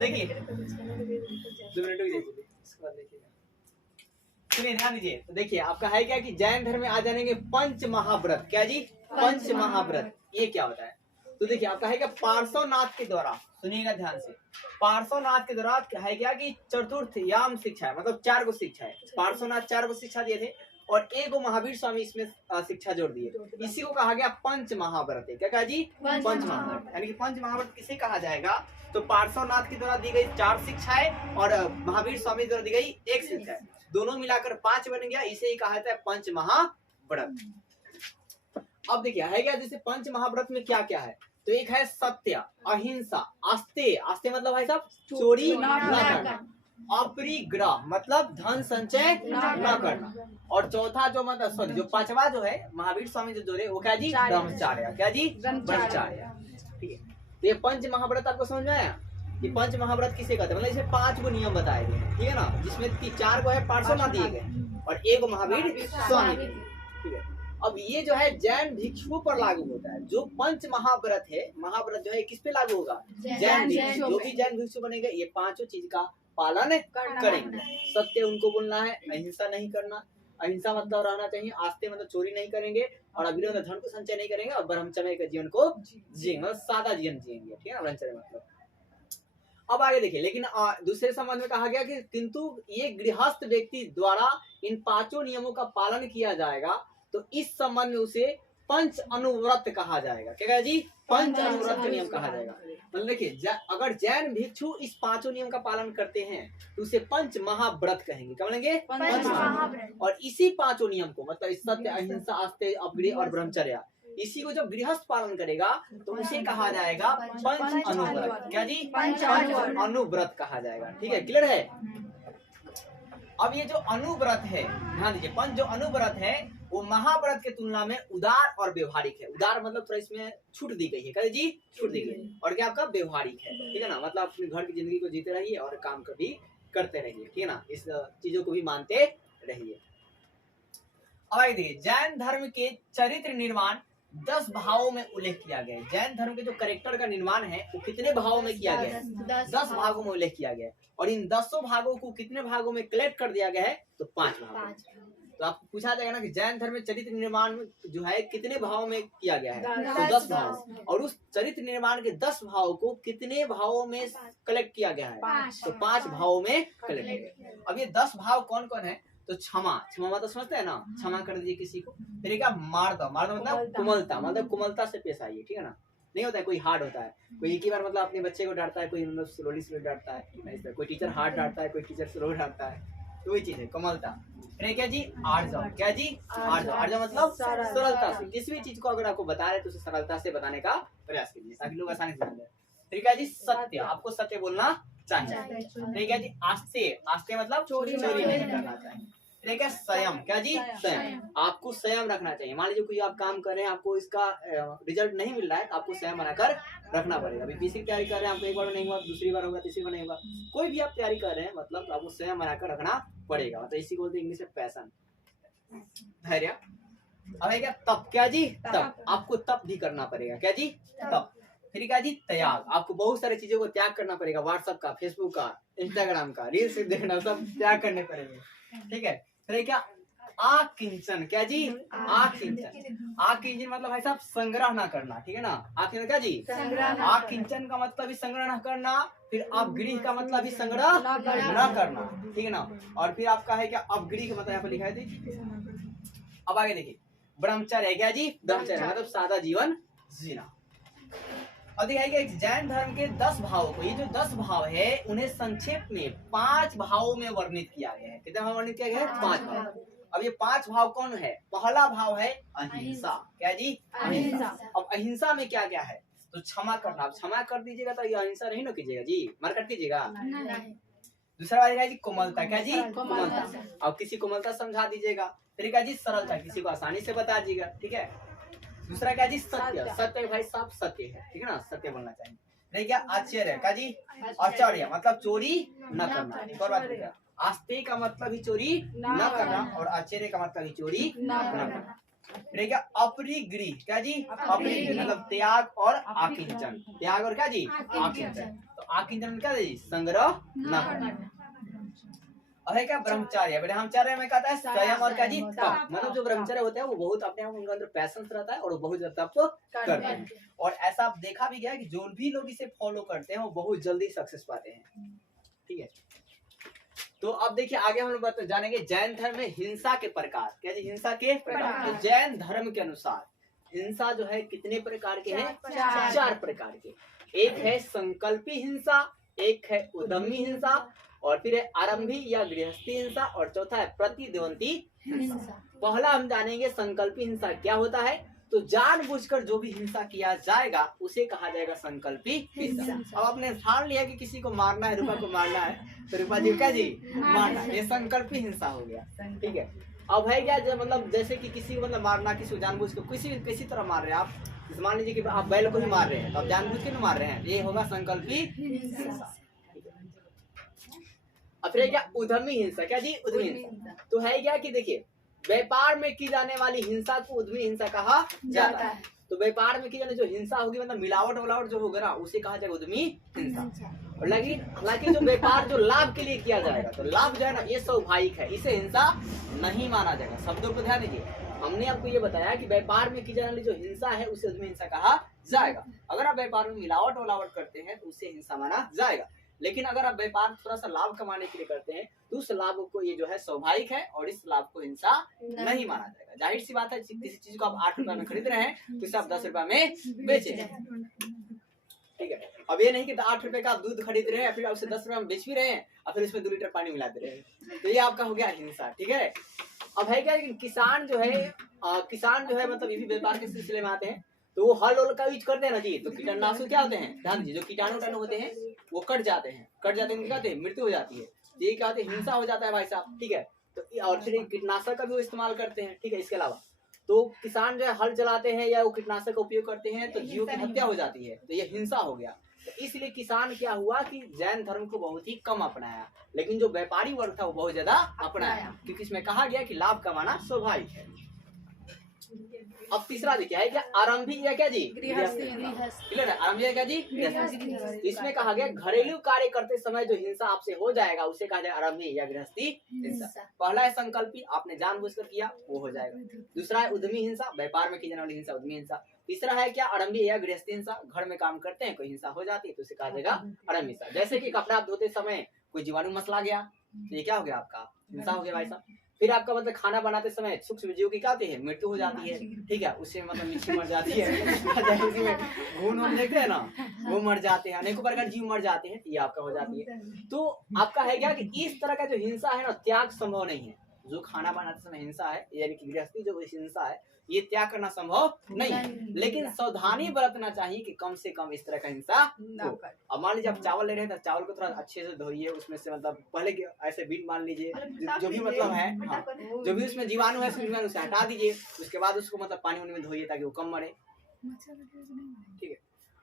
देखिए 2 मिनट रुक जाइए, इसके बाद देखिएगा। सुनिए ध्यान दीजिए। तो देखिए आपका है क्या कि जैन धर्म में आ जाएंगे पंच महाव्रत। क्या जी? पंच महाव्रत। ये क्या होता है? तो देखिए आपका है क्या पार्श्वनाथ के द्वारा, सुनिएगा ध्यान से, पार्श्वनाथ के द्वारा है क्या कि चतुर्थ याम शिक्षा है, मतलब 4 गो शिक्षा है। पार्श्वनाथ 4 गो शिक्षा दिए थे और 1 गो महावीर स्वामी इसमें शिक्षा जोड़ दिए। इसी को कहा गया पंच महाव्रत। क्या कहा जी? पंच महाव्रत। यानी कि पंच महाव्रत किसे कहा जाएगा? तो पार्श्वनाथ के द्वारा दी गई 4 शिक्षाएं और महावीर स्वामी द्वारा दी गई 1 शिक्षा है, दोनों मिलाकर 5 बन गया। इसे ही कहा जाता है पंच महाव्रत। अब देखिए है क्या, जैसे पंच महाव्रत में क्या क्या है? तो एक है सत्य, अहिंसा, आस्ते, आस्ते मतलब भाई साहब चोरी न करना, अपरिग्रह मतलब धन संचय न करना, और चौथा जो मतलब सॉरी जो 5वां जो है महावीर स्वामी जो जोड़े वो क्या जी? ब्रह्मचर्य। क्या जी? ब्रह्मचर्य। ठीक है, तो ये पंच महाव्रत आपको समझ में आया? ये पंच महाव्रत किसे कहते हैं? मतलब इसमें 5 गो नियम बताए गए हैं, ठीक है ना, जिसमें 4 गो है पार्श्वनाथ दिए गए और 1 गो महावीर स्वामी। ठीक है, अब ये जो है जैन भिक्षुओं पर लागू होता है। जो पंच महाव्रत है, महाव्रत जो है किस पे लागू होगा? जैन भिक्षु। जो भी जैन भिक्षु बनेंगे ये 5 चीज का पालन करेंगे। सत्य उनको बोलना है, अहिंसा नहीं करना, अहिंसा मतलब रहना चाहिए, आस्ते मतलब चोरी नहीं करेंगे, और अभी धन को संचय नहीं करेंगे, और ब्रह्मचर्य के जीवन को जिएंगे, मतलब सादा जीवन जिएंगे। ठीक है ना, ब्रह्मचर्य मतलब। अब आगे देखिए, लेकिन दूसरे संबंध में कहा गया कि किंतु ये गृहस्थ व्यक्ति द्वारा इन 5 नियमों का पालन किया जाएगा, तो इस संबंध में उसे पंच अनुव्रत कहा जाएगा। क्या कहा जी? पंच अनुव्रत का नियम कहा जाएगा। मतलब देखिए अगर जैन भिक्षु इस 5 नियम का पालन करते हैं तो उसे पंच महाव्रत कहेंगे। क्या बोलेंगे? पंच महाव्रत। और इसी 5 नियम को मतलब सत्य, अहिंसा, आस्ते, अपरिग्रह और ब्रह्मचर्य, इसी को जब गृहस्थ पालन करेगा तो उसे कहा जाएगा पंच अनुव्रत। क्या जी? पंच अनुव्रत कहा जाएगा। ठीक है, क्लियर है? अब ये जो अनुव्रत है, ध्यान दीजिए, पंच जो अनुव्रत है वो महाव्रत के तुलना में उदार और व्यवहारिक है। उदार मतलब थोड़ा इसमें छूट दी गई है। क्या जी? छूट दी गई। और क्या आपका व्यवहारिक है। ठीक है ना, मतलब अपने घर की जिंदगी को जीते रहिए और काम कभी करते रहिए। ठीक है ना, इस चीजों को भी मानते रहिए। अब आइए देखिए, जैन धर्म के चरित्र निर्माण 10 भावों में उल्लेख किया गया है। जैन धर्म के जो कैरेक्टर का निर्माण है वो कितने भावों में किया गया है? 10 भागों में उल्लेख किया गया है। और इन 10 भागों को कितने भागों में कलेक्ट कर दिया गया है? तो 5 भागों। तो आपको पूछा जाएगा ना कि जैन धर्म में चरित्र निर्माण जो है कितने भावों में किया गया है? तो 10 भाव। और उस चरित्र निर्माण के 10 भावों को कितने भावों में कलेक्ट किया गया है? तो 5 भावों में कलेक्ट किया गया है। अब ये 10 भाव कौन कौन है? तो क्षमा, क्षमा मतलब समझते हैं ना, क्षमा कर दीजिए किसी को। फिर क्या? मार्दव, मार्दव मतलब कोमलता, मतलब कोमलता से पेश आइए। ठीक है ना, नहीं होता है कोई हार्ड होता है, कोई एक ही बार मतलब अपने बच्चे को डांटता है, कोई मतलब स्लो डांटता है, कोई टीचर हार्ड डांटता है, कोई टीचर स्लो डांटता है, तो वही चीज है कोमलता। फिर क्या जी? आर्जव। क्या जी? आर्जव। आर्जव मतलब सरलता से, किसी भी चीज को अगर आपको बता रहे तो उसे सरलता से बताने का प्रयास कीजिए ताकि लोग आसानी से समझ जाए। फिर क्या जी? सत्य, आपको सत्य बोलना चाहिए। फिर क्या जी? आस्ते, आस्ते मतलब चोरी नहीं करना चाहिए। ठीक है, संयम। क्या जी? संयम, आपको संयम रखना चाहिए। मान लीजिए कोई आप काम कर रहे हैं, आपको इसका रिजल्ट नहीं मिल रहा है, तो आपको संयम बनाकर रखना पड़ेगा। अभी पीसी की तैयारी कर रहे हैं, आपको एक बार नहीं हुआ, दूसरी बार होगा, तीसरी बार नहीं होगा, कोई भी आप तैयारी कर रहे हैं मतलब आपको संयम बनाकर रखना पड़ेगा। मतलब इसी को बोलते हैं इंग्लिश में पैशन, धैर्य। अब है क्या? तप। क्या जी? तप, आपको तप भी करना पड़ेगा। क्या जी? तप। फिर क्या जी? त्याग, आपको बहुत सारी चीजों को त्याग करना पड़ेगा, व्हाट्सएप का, फेसबुक का, इंस्टाग्राम का, रील्स देखना, सब त्याग करने पड़ेंगे। ठीक है, फिर क्या? आकिंचन। क्या जी? आकिंचन, आकिंचन मतलब भाई साहब संग्रह ना करना। ठीक है ना, आकिंचन क्या जी? आकिंचन का मतलब भी संग्रह ना करना। फिर अपगृह का मतलब भी संग्रह न करना। ठीक है ना, और फिर आपका है क्या? अपगृह का मतलब यहाँ पर लिखा है। अब आगे देखिए, ब्रह्मचर्य। क्या जी? ब्रह्मचर्य मतलब सादा जीवन जीना। और दिखाई जैन धर्म के 10 भावों को, ये जो 10 भाव है उन्हें संक्षेप में 5 भावों में वर्णित किया गया है। कितने भाव वर्णित किया गया है? 5 भाव। अब ये 5 भाव कौन है? पहला भाव है अहिंसा। क्या जी? अहिंसा। अब अहिंसा में क्या क्या है? तो क्षमा करना, आप क्षमा कर दीजिएगा तो ये अहिंसा नहीं ना कीजिएगा जी, मारकाट कीजिएगा। दूसरा बात है जी कोमलता। क्या जी? कोमलता, अब किसी कोमलता समझा दीजिएगा। फिर क्या जी? सरलता, किसी को आसानी से बता दीजिएगा। ठीक है, दूसरा क्या जी? सत्य, सत्य भाई साहब सत्य है। ठीक है ना, सत्य बोलना चाहिए। नहीं क्या? आश्चर्य। क्या जी? आश्चर्य मतलब चोरी न करना। एक और बात है, आस्ते का मतलब ही चोरी न करना और आश्चर्य का मतलब ही चोरी न करना। फिर क्या अपरिग्रह, क्या जी अपरिग्रह मतलब त्याग और आकिंचन, त्याग और क्या जी आकिंचन। तो आकिंचन में क्या है जी संग्रह न करना। और है क्या ब्रह्मचर्य, ब्रह्मचर्य में कहता है संयम और क्या जी तप, मतलब जो ब्रह्मचर्य होता है वो बहुत अपने आप उनके अंदर पैशन रहता है और वो बहुत ज्यादा तप करते हैं। और ऐसा देखा भी गया है कि जो भी लोग इसे फॉलो करते हैं वो बहुत जल्दी सक्सेस पाते हैं। ठीक है, तो अब देखिए आगे हम लोग जानेंगे जैन धर्म में हिंसा के प्रकार, क्या जी हिंसा के प्रकार। तो जैन धर्म के अनुसार हिंसा जो है कितने प्रकार के हैं? 4 प्रकार के। एक है संकल्पी हिंसा, एक है उद्यमी हिंसा, और फिर है आरंभी या गृहस्थी हिंसा, और चौथा है प्रतिद्वंदी हिंसा। पहला हम जानेंगे संकल्पी हिंसा क्या होता है। तो जानबूझकर जो भी हिंसा किया जाएगा उसे कहा जाएगा संकल्पी हिंसा। अब आपने ठान लिया कि किसी को मारना है, रूपा को मारना है, तो रूपा जी क्या जी मारना, ये संकल्पी हिंसा हो गया। ठीक है, अब है क्या मतलब जैसे कि किसी को मतलब मारना, किसी को जानबूझ के किसी तरह मार रहे हैं आप, मान लीजिए कि आप बैल को ही मार रहे हैं तो आप जानबूझ के मार रहे हैं, ये होगा संकल्पी हिंसा। अब फिर क्या उद्यमी हिंसा, क्या जी उद्यमी हिंसा। तो है क्या कि देखिए व्यापार में की जाने वाली हिंसा को उद्यमी हिंसा कहा जाता है। तो व्यापार में की जाने जो हिंसा होगी मतलब मिलावट जो होगा ना उसे कहा जाएगा उद्यमी हिंसा। और हालांकि जो व्यापार जो लाभ के लिए किया जाएगा तो लाभ जो है ना ये स्वाभाविक है, इसे हिंसा नहीं माना जाएगा। शब्दों पर ध्यान दीजिए, हमने आपको ये बताया कि व्यापार में की जाने वाली जो हिंसा है उसे उद्यमी हिंसा कहा जाएगा। अगर आप व्यापार में मिलावट करते हैं तो उसे हिंसा माना जाएगा। लेकिन अगर आप व्यापार थोड़ा सा लाभ कमाने के लिए करते हैं तो उस लाभ को ये जो है स्वाभाविक है और इस लाभ को हिंसा नहीं माना जाएगा। जाहिर सी बात है किसी चीज को आप 8 रुपए में खरीद रहे हैं तो इसे आप 10 रुपए में बेचे। ठीक है, अब ये नहीं कि 8 रुपए का आप दूध खरीद रहे हैं फिर उसे 10 रुपए में बेच भी रहे हैं और फिर इसमें 2 लीटर पानी मिला दे रहे हैं, तो ये आपका हो गया हिंसा। ठीक है, अब है क्या किसान जो है मतलब ये भी व्यापार के सिलसिले में आते हैं तो वो हल का यूज करते हैं ना जी, तो कीटनाशक क्या होते हैं ध्यान दीजिए, जो कीटाणु होते हैं वो कट जाते हैं क्या कहते हैं मृत्यु हो जाती है, ये क्या होते हैं हिंसा हो जाता है भाई साहब। ठीक है, तो और फिर कीटनाशक का भी वो इस्तेमाल करते हैं। ठीक है, इसके अलावा तो किसान जो है हल चलाते हैं या वो कीटनाशक का उपयोग करते हैं तो जीव की हत्या हो जाती है, तो ये हिंसा हो गया। तो इसलिए किसान क्या हुआ कि जैन धर्म को बहुत ही कम अपनाया, लेकिन जो व्यापारी वर्ग था वो बहुत ज्यादा अपनाया, क्योंकि इसमें कहा गया कि लाभ कमाना स्वाभाविक है। अब तीसरा देखिए है क्या आरंभी या क्या जी क्लियर है, आरंभी या क्या जी गृहस्थी। इसमें कहा गया घरेलू कार्य करते समय जो हिंसा आपसे हो जाएगा उसे कहा जाएगा आरंभी या गृहस्थी हिंसा। पहला है संकल्पी, आपने जानबूझकर किया वो हो जाएगा। दूसरा है उद्यमी हिंसा, व्यापार में की जाने वाली हिंसा उद्यमी हिंसा। तीसरा है क्या आरंभी या गृहस्थी हिंसा, घर में काम करते हैं कोई हिंसा हो जाती है तो उसे कहा जाएगा आरंभी हिंसा। जैसे कि कपड़ा धोते समय कोई जीवाणु मसला गया तो ये क्या हो गया आपका हिंसा हो गया भाई साहब। फिर आपका मतलब खाना बनाते समय सूक्ष्म जीवों की क्या होती है मृत्यु हो जाती है। ठीक है, उससे मतलब मिट्टी मर जाती है, घून देखते हैं ना वो मर जाते हैं, अनेकों प्रकार जीव मर जाते हैं, ये आपका हो जाती है। तो आपका है क्या कि इस तरह का जो हिंसा है ना त्याग संभव नहीं है। जो खाना बनाते समय हिंसा है यानी कि गृहस्थी जो हिंसा है ये त्याग करना संभव नहीं है, लेकिन सावधानी बरतना चाहिए कि कम से कम इस तरह का हिंसा हो। अब मान लीजिए आप चावल ले रहे हैं तो चावल को थोड़ा अच्छे से धोइए, उसमें से मतलब पहले ऐसे बीट मान लीजिए जो भी मतलब है हाँ, जो भी उसमें जीवाणु है उसे हटा दीजिए, उसके बाद उसको मतलब पानी में धोइए ताकि वो कम मरे। ठीक है,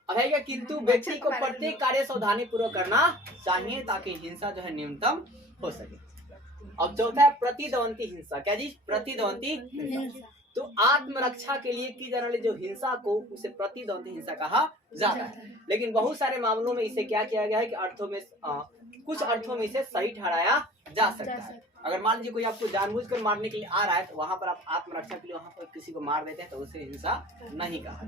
अब है क्या किंतु व्यक्ति को प्रत्येक कार्य सावधानी पूर्वक करना चाहिए ताकि हिंसा जो है न्यूनतम हो सके। अब चौथा है प्रतिद्वंदी हिंसा, क्या जी प्रतिद्वंदी हिंसा। तो आत्मरक्षा के लिए की जाने वाली जो हिंसा को उसे प्रतिद्वंदी हिंसा कहा जाता है, लेकिन बहुत सारे मामलों में इसे क्या किया गया है कि अर्थों में कुछ अर्थों में इसे सही ठहराया जा सकता है। अगर मान लीजिए कोई आपको जानबूझकर मारने के लिए आ रहा है तो वहां पर आप आत्मरक्षा के लिए वहां पर किसी को मार देते हैं तो उसे हिंसा नहीं कहा।